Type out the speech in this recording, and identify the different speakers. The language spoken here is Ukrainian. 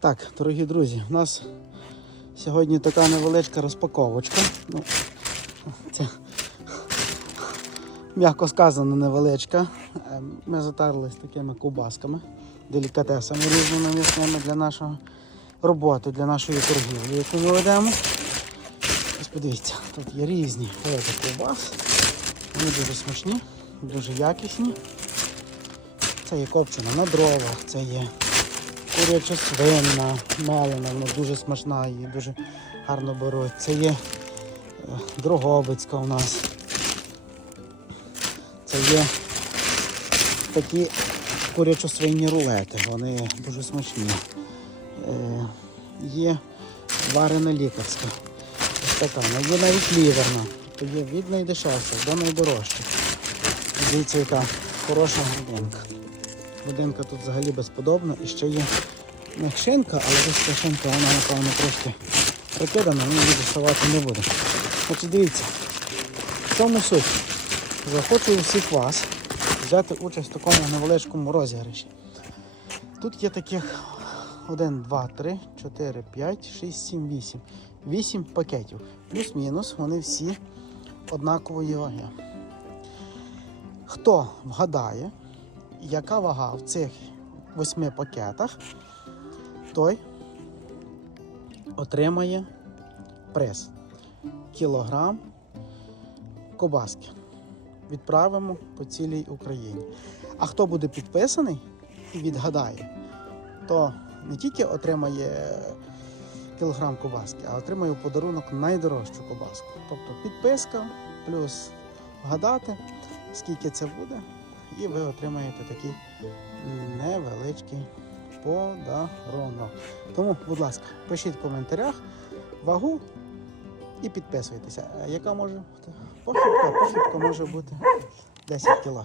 Speaker 1: Так, дорогі друзі, у нас сьогодні така невеличка розпаковочка. Ну, це, м'яко сказано, невеличка. Е, Ми затарились такими ковбасками, делікатесами різними м'ясними для нашої роботи, для нашої торгівлі, яку ми ведемо. Ось подивіться, тут є різні види ковбас. Вони дуже смачні, дуже якісні. Це є копчена на дровах, це є куряча свинна, мелена, вона дуже смачна, її дуже гарно беруть. Це є е, Дрогобицька у нас. Це є такі курячо-свинні рулети, вони дуже смачні. Е, Є варена лікарська. Ось така, ну, є навіть ліверна. Тобто є від найдешевших до найдорожчих. Дивіться, яка хороша годинка. Годинка тут взагалі безподобна і ще є не шинка, але ось ця шинка, вона напевно трошки прикидана, ми її доставати не буде. Значить, дивіться, в чому суть? Захочу всіх вас взяти участь в такому невеличкому розіграші. Тут є таких 1, 2, 3, 4, 5, 6, 7, 8. 8 пакетів. Плюс-мінус, вони всі однакової ваги. Хто вгадає, яка вага в цих 8 пакетах, той отримає приз. Кілограм кобаски. Відправимо по цілій Україні. А хто буде підписаний і відгадає, то не тільки отримає кілограм кобаски, а отримає в подарунок найдорожчу кобаску. Тобто підписка плюс вгадати, скільки це буде, і ви отримаєте такий невеличкий подарунок. Тому, будь ласка, пишіть в коментарях вагу і підписуйтеся. Яка може бути? Похибка, похибка може бути 10 кг.